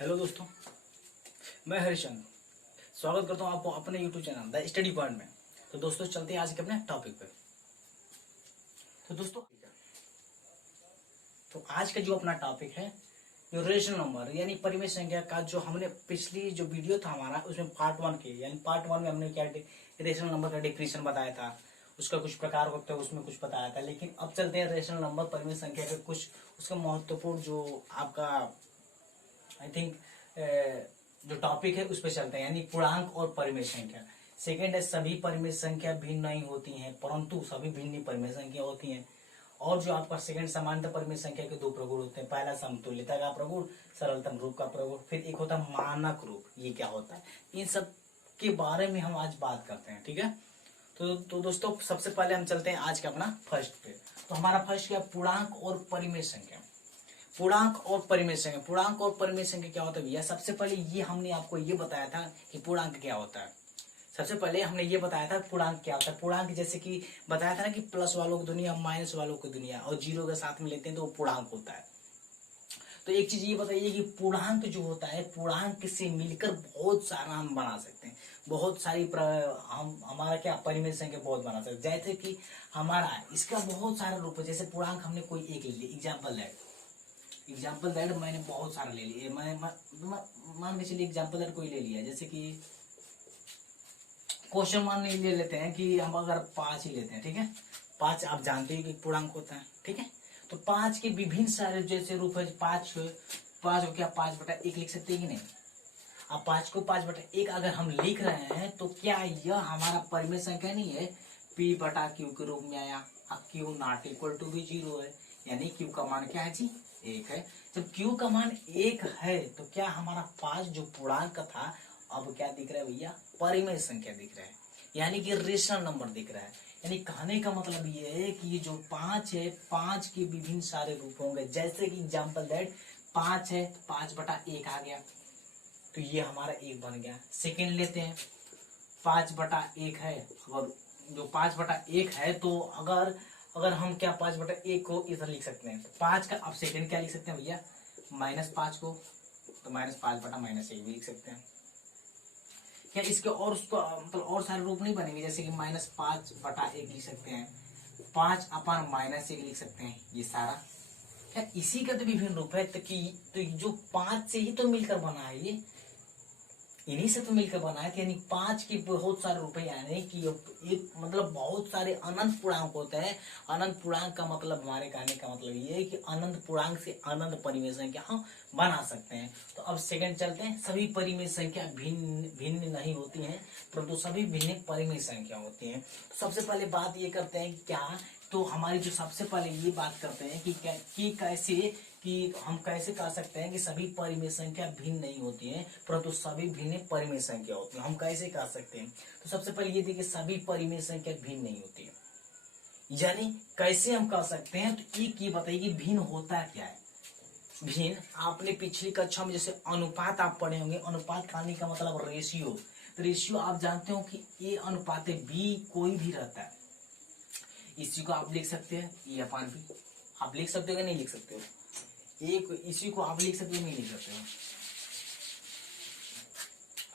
Hello दोस्तों, मैं हरिचंद स्वागत करता हूँ आपको अपने YouTube channel the study point में। तो दोस्तों चलते हैं आज के अपने टॉपिक पे। तो दोस्तों आज का जो अपना टॉपिक है जो रेशनल नंबर यानी परिमेय संख्या का, जो हमने पिछली जो वीडियो था हमारा उसमें पार्ट 1 के यानी पार्ट 1 में हमने क्या रेशनल नंबर का डेफिनेशन बताया था, उसका कुछ प्रकार होता है उसमें कुछ बताया था। लेकिन अब चलते हैं रेशनल नंबर परिमेय संख्या के कुछ उसका महत्वपूर्ण जो आपका आई थिंक जो टॉपिक है उस पर चलते हैं, यानी पूर्णांक और परिमेय संख्या। सेकेंड है सभी परिमेय संख्या भिन्न नहीं होती हैं परंतु सभी भिन्न परिमेय संख्या होती हैं। और जो आपका सेकंड समानता परिमेय संख्या के दो प्रगुण होते हैं, पहला समतुल्यता का प्रगुण, सरलतम रूप का प्रगुण, फिर एक होता है मानक रूप। ये क्या होता है, इन सब के बारे में हम आज बात करते हैं, ठीक है। तो दोस्तों सबसे पहले हम चलते हैं आज का अपना फर्स्ट पे। तो हमारा फर्स्ट क्या, पूर्णांक और परिमेय संख्या। पूर्णांक और परिमेय संख्या, पूर्णांक और परिमेय संख्या क्या होता है भैया? सबसे पहले ये हमने आपको ये बताया था कि पूर्णांक क्या होता है। सबसे पहले हमने ये बताया था पूर्णांक क्या होता है। पूर्णांक जैसे कि बताया था ना कि प्लस वालों की दुनिया, माइनस वालों की दुनिया और जीरो के साथ में लेते हैं तो वो पूर्णांक होता है। तो एक चीज ये बताइए कि पूर्णांक जो होता है, पूर्णांक से मिलकर बहुत सारा हम बना सकते हैं, बहुत सारी हम हमारा क्या परिमेय संख्या बहुत बना सकते हैं। जैसे कि हमारा इसका बहुत सारे रूप है। जैसे पूर्णांक हमने कोई एक ले लिया, एग्जाम्पल दैट मैंने बहुत सारा ले लिया। मैंने मान के चलिए एग्जाम्पल दैट कोई ले लिया, जैसे कि क्वेश्चन मान ले लेते हैं कि हम अगर 5 ही लेते हैं, ठीक है। 5 आप जानते हैं कि पूर्णांक होता है, ठीक है। तो 5 के विभिन्न सारे जैसे रूप है। 5 को क्या 5/1 लिख सकते हैं कि नहीं? अब 5 को 5/1 अगर हम लिख रहे हैं तो क्या यह हमारा परिमेय संख्या नहीं है? P/Q के रूप में आया। अब Q नॉट इक्वल टू भी 0 है, यानी Q का मान क्या है जी? 1 है। जब Q का मान 1 है तो क्या हमारा 5 जो पूर्णांक था अब क्या दिख रहा है भैया? परिमेय संख्या दिख रहा है, यानी कि रेशनल नंबर दिख रहा है। यानी कहने का मतलब ये है कि ये जो 5 है, 5 के विभिन्न सारे रूप होंगे। जैसे कि एग्जाम्पल दैट 5 है, 5/1 आ गया तो ये हमारा 1 बन गया। सेकेंड लेते हैं 5/1 है, अगर जो 5/1 है तो अगर हम क्या 5/1 को इधर लिख सकते हैं तो 5 का अब सेकेंड क्या लिख सकते हैं भैया? -5 को, तो -5/-1 भी लिख सकते हैं। क्या इसके और उसको मतलब और सारे रूप नहीं बनेंगे? जैसे कि -5/1 लिख सकते हैं, 5/-1 लिख सकते हैं, ये सारा क्या इसी का तो विभिन्न रूप है। तो जो 5 से ही तो मिलकर बना है, ये इन्हीं से तो मिलकर बना है। यानी 5 के बहुत सारे रूप है, यानी कि एक मतलब बहुत सारे अनंत पूर्णांक होते हैं। अनंत पूर्णांक का मतलब, हमारे कहने का मतलब ये है कि अनंत पूर्णांक से अनंत परिमेय संख्या हम बना सकते हैं। तो अब सेकंड चलते हैं, सभी परिमेय संख्या भिन्न भिन्न नहीं होती हैं परंतु सभी भिन्न परिमेय संख्या होती हैं। तो सबसे पहले बात ये करते हैं क्या, तो हमारी जो सबसे पहले ये बात करते हैं कि हम कैसे कह सकते हैं कि सभी परिमेय संख्या भिन्न नहीं होती हैं परंतु सभी भिन्न परिमेय संख्या होती है। हम कैसे कह सकते हैं? तो सबसे पहले ये देखिए, सभी परिमेय संख्या भिन्न नहीं होती है, यानी कैसे हम कह सकते हैं? तो एक ये बताइए कि भिन्न होता क्या है। भिन्न आपने पिछली कक्षा में जैसे अनुपात आप पढ़े होंगे। अनुपात कहने का मतलब रेशियो। तो रेशियो आप जानते हो कि ए अनुपात बी कोई भी रहता है, इसी को आप लिख सकते हैं E/B। आप लिख सकते हो कि नहीं लिख सकते हो? इसी को आप लिख सकते हो नहीं लिख सकते हो?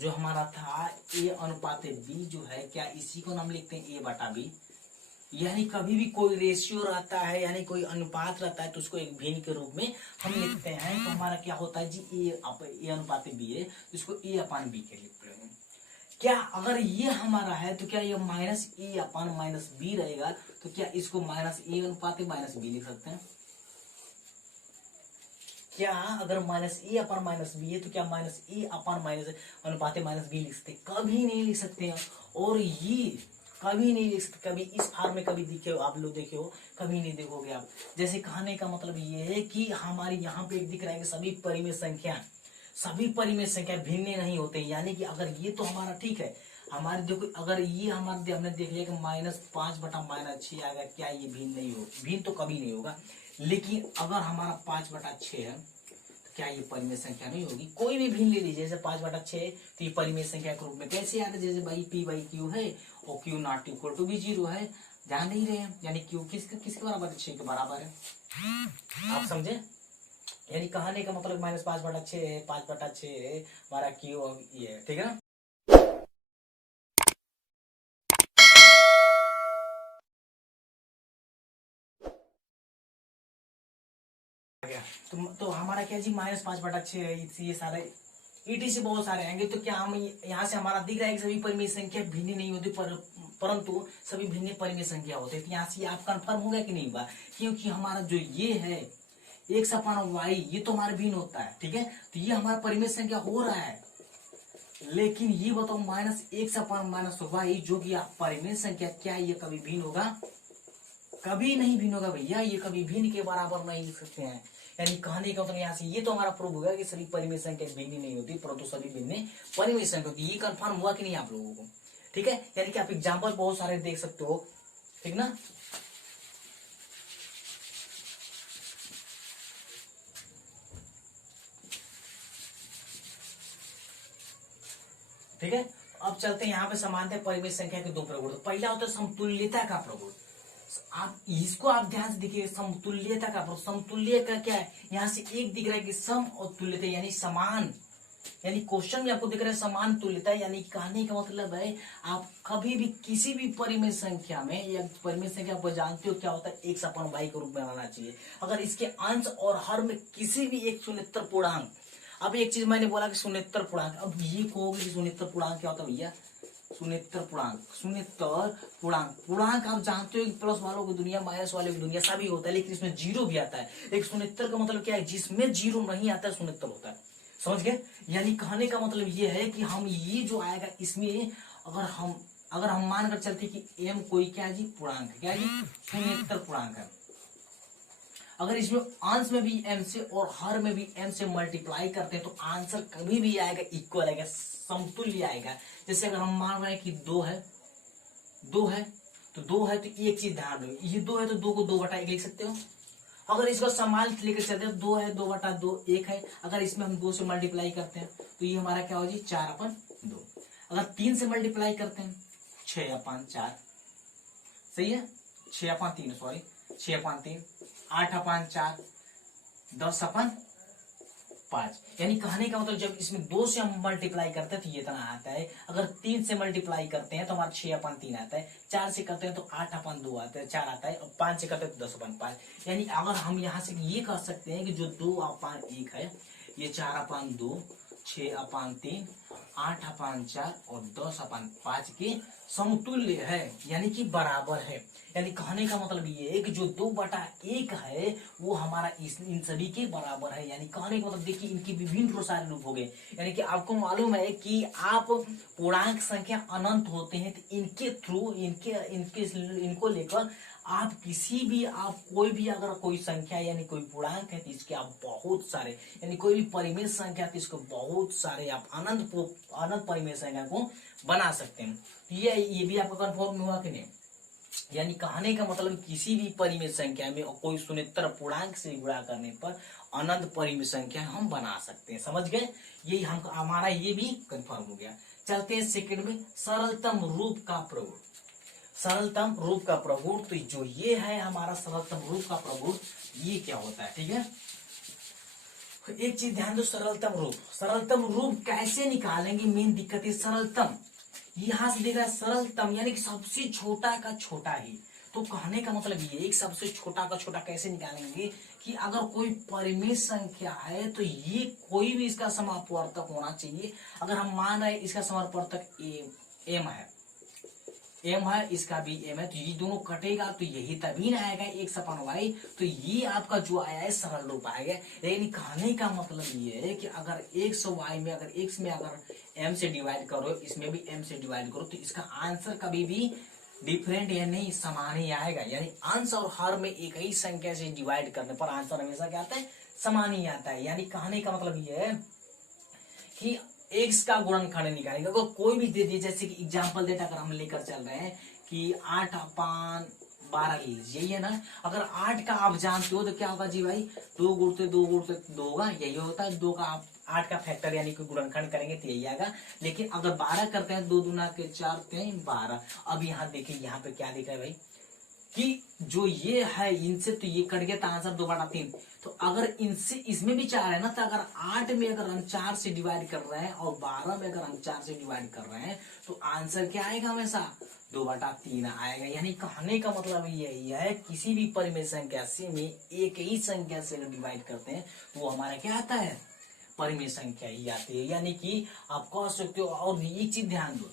जो हमारा था A/B जो है, क्या इसी को हम लिखते हैं A/B? यानी कभी भी कोई रेशियो रहता है यानी कोई अनुपात रहता है तो उसको एक भिन्न के रूप में हम लिखते हैं। तो हमारा क्या होता है जी, A/B है तो इसको A/B के लिखते हैं। क्या अगर ये हमारा है तो क्या ये -E/-B रहेगा? तो क्या इसको -A/-B लिख सकते हैं? क्या अगर -A/-B है तो क्या -A/-B लिख सकते? कभी नहीं लिख सकते हैं। और ये कभी नहीं लिख सकते, कभी इस फार्म में कभी दिखे हो आप लोग, देखे हो? कभी नहीं देखोगे आप। जैसे कहने का मतलब ये है कि हमारे यहाँ पे एक दिख रहा है कि सभी परिमेय संख्या भिन्न नहीं होते, यानी कि अगर ये तो हमारा ठीक है, हमारे देखो अगर ये हमारे हमने देख लिया कि -5/-6 आ गया, क्या ये भिन्न नहीं हो? भिन्न तो कभी नहीं होगा। लेकिन अगर हमारा 5/6 है तो क्या ये परिमेय संख्या नहीं होगी? कोई भी भिन्न ले लीजिए, जैसे 5/6 तो ये परिमेय संख्या के रूप में कैसे आता है? जैसे भाई P/Q है और Q नॉट इक्वल टू भी 0 है, जान नहीं रहे हैं, यानी Q किसके बराबर है? 6 के बराबर है। आप समझे? यानी कहने का मतलब -5/6 5/6 हमारा क्यू ये, ठीक है ना। तो हमारा क्या जी -5/6 है, ये सारे ईटी से बहुत सारे आएंगे। तो क्या हम यहाँ से हमारा दिख रहा है कि सभी परिमेय संख्या भिन्न नहीं होती, परंतु सभी भिन्न परिमेय संख्या होते हैं। तो यहाँ से आप कंफर्म हो गया कि नहीं हुआ, क्योंकि हमारा जो ये है x अपान वाई ये तो हमारा भिन्न होता है, ठीक है। तो ये हमारा परिमेय संख्या हो रहा है, लेकिन ये बताओ -x अपान -y जो कि आप परिमेय संख्या, क्या ये कभी भिन्न होगा? कभी नहीं भिन्न होगा भैया, ये कभी भिन्न के बराबर नहीं लिख सकते हैं। यानी कहने का मतलब यहाँ से ये तो हमारा प्रूव होगा कि सभी परिमेय संख्या भिन्न नहीं होती, परंतु सभी भिन्न परिमेय संख्या होती है। ये कंफर्म हुआ कि नहीं आप लोगों को? ठीक है, यानी कि आप एग्जाम्पल बहुत सारे देख सकते हो, ठीक ना। ठीक है, अब चलते हैं यहाँ पे समानता परिमेय संख्या के दो प्रगुण। पहला होता है समतुल्यता का प्रगुण। आप इसको आप ध्यान से देखिए, समतुल्यता का प्रगुण। समतुल्य का क्या है, यहाँ से एक दिख रहा है कि सम और तुल्यता यानी समान, यानी क्वेश्चन में आपको दिख रहा है समान तुल्यता। यानी कहने का मतलब है आप कभी भी किसी भी परिमेय संख्या में, या परिमेय संख्या आप जानते हो क्या होता है, x अपन y के रूप में आना चाहिए। अगर इसके अंश और हर में किसी भी एक शून्येतर पूर्णांक, अब एक चीज मैंने बोला कि शून्येतर पूर्णांक, अब ये कहोगे कि शून्येतर पूर्णांक क्या होता है भैया? शून्येतर पूर्णांक, शून्येतर पूर्णांक, पूर्णांक आप जानते हो कि प्लस वालों की दुनिया, माइनस वालों की दुनिया सभी होता है, लेकिन इसमें जीरो भी आता है। एक शून्येतर का मतलब क्या है, जिसमें जीरो नहीं आता है शून्येतर होता है, समझ गए। यानी कहने का मतलब ये है कि हम ये जो आएगा इसमें, अगर हम मानकर चलते कि m कोई क्या है जी, पूर्णांक है, क्या है जी, शून्येतर पूर्णांक है। अगर इसमें अंश में भी m से और हर में भी m से मल्टीप्लाई करते हैं तो आंसर कभी भी आएगा इक्वल आएगा, समतुल्य आएगा। जैसे अगर हम मान रहे हैं कि 2 है, तो एक चीज ध्यान दो, ये 2 है तो 2 को 2/1 लिख सकते हो। अगर इसको समान लेकर चलते हैं, 2 है 2/2 1 है, अगर इसमें हम 2 से मल्टीप्लाई करते हैं तो ये हमारा क्या हो जी, 4/2। अगर 3 से मल्टीप्लाई करते हैं 6/4, सही है, 6/3 सॉरी 6/3, 8/4, 10/5। यानी कहने का मतलब जब इसमें 2 से हम मल्टीप्लाई करते हैं तो ये इतना आता है। अगर 3 से मल्टीप्लाई करते हैं तो हमारा 6/3 आता है, 4 से करते हैं तो 8/2 आता है, 4 आता है, और 5 से करते हैं तो 10/5। यानी अगर हम यहाँ से ये कह सकते हैं कि जो 2/1 है, ये 4/2, 6/3, 8/4 और 10/5 के समतुल्य है, यानी कि बराबर है। यानी कहने का मतलब ये है कि जो 2/1 है वो हमारा इन सभी के बराबर है। यानी कहने का मतलब देखिए, इनके विभिन्न सारे रूप हो गए। यानी कि आपको मालूम है कि आप पूर्णांक संख्या अनंत होते हैं तो इनके थ्रू इनको लेकर आप किसी भी, आप कोई भी अगर कोई संख्या यानी कोई पूर्णांक है तो इसके आप बहुत सारे, यानी कोई भी परिमेय संख्या तो इसको बहुत सारे आप अनंत परिमेय संख्या को बना सकते हैं। ये भी आपका कन्फर्म हुआ कि नहीं? यानी कहने का मतलब किसी भी परिमेय संख्या में कोई शून्येतर पूर्णांक से गुणा करने पर अनंत परिमेय संख्या हम बना सकते हैं, समझ गए। यही हमारा ये भी कंफर्म हो गया। चलते हैं सेकंड में, सरलतम रूप का प्रगुण। सरलतम रूप का प्रगुण, तो जो ये है हमारा सरलतम रूप का प्रगुण, ये क्या होता है, ठीक है। एक चीज ध्यान दो, सरलतम रूप कैसे निकालेंगे, मेन दिक्कत है सरलतम। यहां से देख रहा है सरलतम यानी कि सबसे छोटा का छोटा ही। तो कहने का मतलब ये एक सबसे छोटा का छोटा कैसे निकालेंगे कि अगर कोई परिमेय संख्या है तो ये कोई भी इसका समापवर्तक होना चाहिए। अगर हम मान रहे इसका समापवर्तक एम है, इसका भी एम है, तो ये दोनों कटेगा तो यही तभी ना आएगा x/y। तो ये आपका जो आया है सरल रूप आएगा। यानी कहने का मतलब ये है कि अगर x/y में, अगर x में अगर m से डिवाइड करो, इसमें भी m से डिवाइड करो, तो इसका आंसर कभी भी डिफरेंट या नहीं, समान ही आएगा। यानी अंश और हर में एक ही संख्या से डिवाइड करने पर आंसर हमेशा क्या आता है, समान ही आता है। यानी कहने का मतलब ये है कि x का गुणनखंड निकालेंगे। अगर कोई भी दे दिए, जैसे कि एग्जांपल डेटा अगर हम लेकर चल रहे हैं कि 8/12 लीजिए, यही है ना। अगर 8 का आप जानते हो तो क्या होगा जी भाई, 2 गुणते 2 होगा, यही होता है। 2 का आप 8 का फैक्टर यानी कि गुणनखंड करेंगे तो यही आएगा। लेकिन अगर 12 करते हैं, 2 दूना के 4 3 12। अब यहाँ देखिए, यहाँ पे क्या दिख रहा है भाई, कि जो ये है इनसे तो ये कट गया तो आंसर 2/3। तो अगर इनसे इसमें भी 4 है ना, तो अगर 8 में अगर हम 4 से डिवाइड कर रहे हैं और 12 में अगर हम 4 से डिवाइड कर रहे हैं तो आंसर क्या आएगा? हमेशा 2/3 आएगा। यानी कहने का मतलब यही है, किसी भी परिमेय संख्या से में एक ही संख्या से अगर डिवाइड करते हैं तो वो हमारा क्या आता है? परिमेय संख्या ही आती है। यानी कि आप कह सकते हो। और एक चीज ध्यान दो,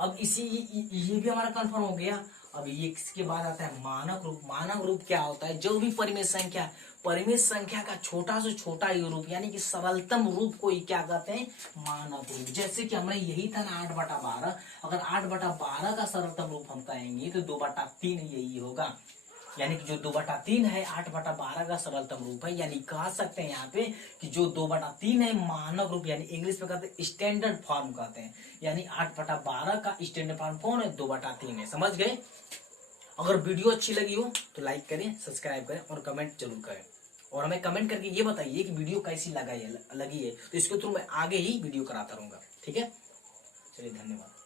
अब इसी ये भी हमारा कंफर्म हो गया। अब ये इसके बाद आता है मानक रूप। मानक रूप क्या होता है? जो भी परिमेय संख्या का छोटा से छोटा ही रूप, यानी कि सरलतम रूप को ही क्या कहते हैं? मानक रूप। जैसे कि हमें यही था ना 8/12, अगर 8/12 का सरलतम रूप हम कहेंगे तो 2/3 यही होगा। यानी कि जो 2/3 है 8/12 का सरलतम रूप है। यानी कह सकते हैं यहाँ पे कि जो 2/3 है मानक रूप, यानी इंग्लिश में कहते हैं स्टैंडर्ड फॉर्म कहते हैं। यानी 8/12 का स्टैंडर्ड फॉर्म कौन है? 2/3 है। समझ गए? अगर वीडियो अच्छी लगी हो तो लाइक करें, सब्सक्राइब करें और कमेंट जरूर करें। और हमें कमेंट करके ये बताइए कि वीडियो कैसी लगी है, तो इसके थ्रू मैं आगे ही वीडियो कराता रहूंगा। ठीक है, चलिए धन्यवाद।